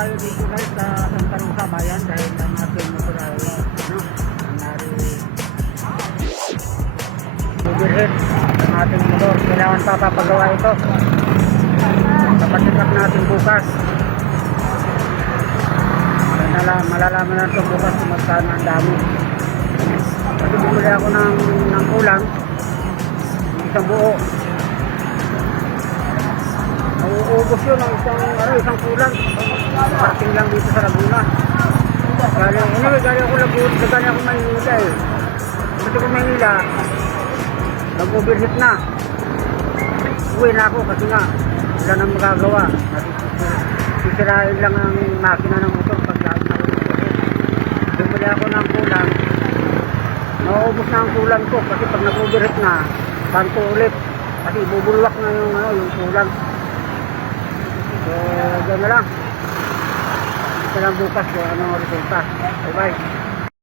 tayo dito guys sa Santa Rosa Bayan dahil ang ating motor ay nangyari overheat ang ating motor. Kailangan papapagawa ito. Kapatipak natin bukas. Malalaman natin bukas kung magkano ang dami. Kasi bumili ako ng kulang, isang buo. Nauubos yun ang isang kulang. Parting lang dito sa Laguna. Anyway, galing ako Laguna, galing ako Maynila eh. Kasi ko Maynila, nag-overheat na. Uwi na ako kasi nga, wala nang magagawa. Sisirain lang ang makina ng motor pag lalo na overheat. Bumili ako ng kulang. Nauubos na ang kulang ko kasi pag nag-overheat na, kanto ulit. Kasi bubulwak na yung kulang. So, gano'n lang. Ito lang bukas kung ano ang resulta. Bye bye.